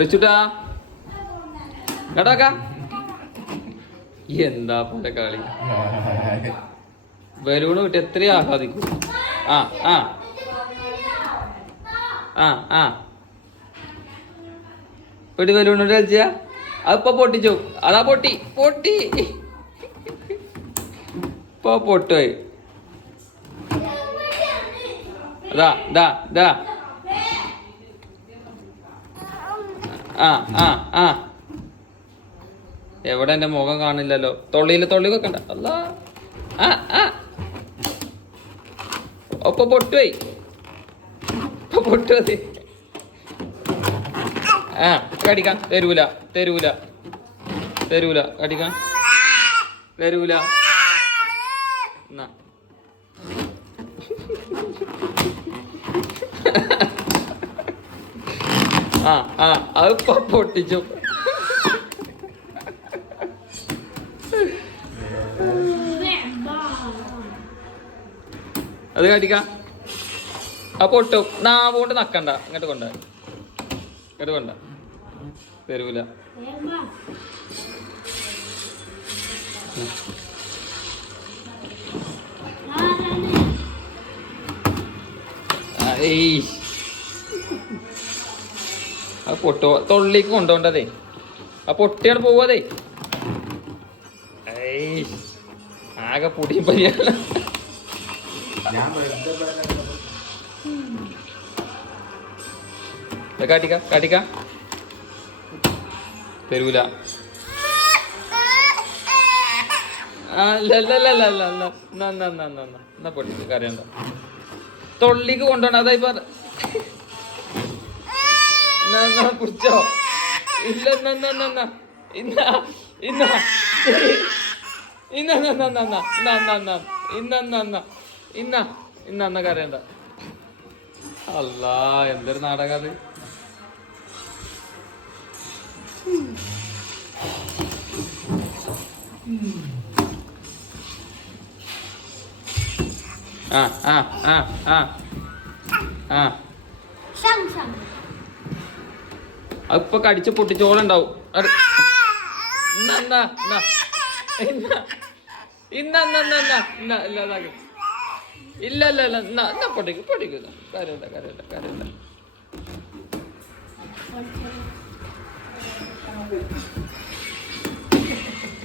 റിച്ചുട്ടാ കേട്ടാക്ക എന്താ പോലെ കളി ബലൂണ് കിട്ടി എത്രയും ആഹ്ലാദിക്കും. ആ ആ ആ ആ ഒരു ബലൂണോട് കളിച്ച അതിപ്പോ പൊട്ടിച്ചു. അതാ പൊട്ടി പൊട്ടി ഇപ്പൊ പൊട്ടുപോയി. അതാ ദാ ദാ ആ ആ ആ എവിടെ എന്റെ മുഖം കാണില്ലല്ലോ. തൊള്ളി വെക്കണ്ട. അല്ല ആ ആ ഒപ്പൊ പൊട്ടുപോയി. ഇപ്പൊ പൊട്ടുമതി. ആ കടിക്കാൻ തരൂല തരൂല തരൂല കടിക്കാൻ തരൂല. എന്നാ ആ ആ അതിപ്പോ പൊട്ടിച്ചു. അത് കടിക്കാം. ആ പൊട്ടും. നാവുകൊണ്ട് നക്കണ്ട. ഇങ്ങോട്ട് കൊണ്ട ഇങ്ങോട്ട് കൊണ്ട തരൂല. ആ പൊട്ടോ തൊള്ളിക്ക് കൊണ്ടോണ്ടതേ. ആ പൊട്ടിയാണ് പോവാതേ. ആകെ പൊടിയും പരിയാണ്. കാട്ടിക്ക കാട്ടിക്ക തരൂല. എന്നാ പൊട്ടിക്ക് കറിയണ്ട. തൊള്ളിക്ക് കൊണ്ടോണം. അതായി പറ കുടിച്ചോ. ഇല്ല ഇന്ന കറിയണ്ട. അല്ലാ എന്തൊരു നാടകം അത്. ആ ആ ആ ആ ആ അതിപ്പൊ കടിച്ച് പൊട്ടിച്ചോളുണ്ടാവും. ഇല്ല പൊട്ടിക്ക് പൊട്ടിക്കുന്ന കാര്യമില്ല.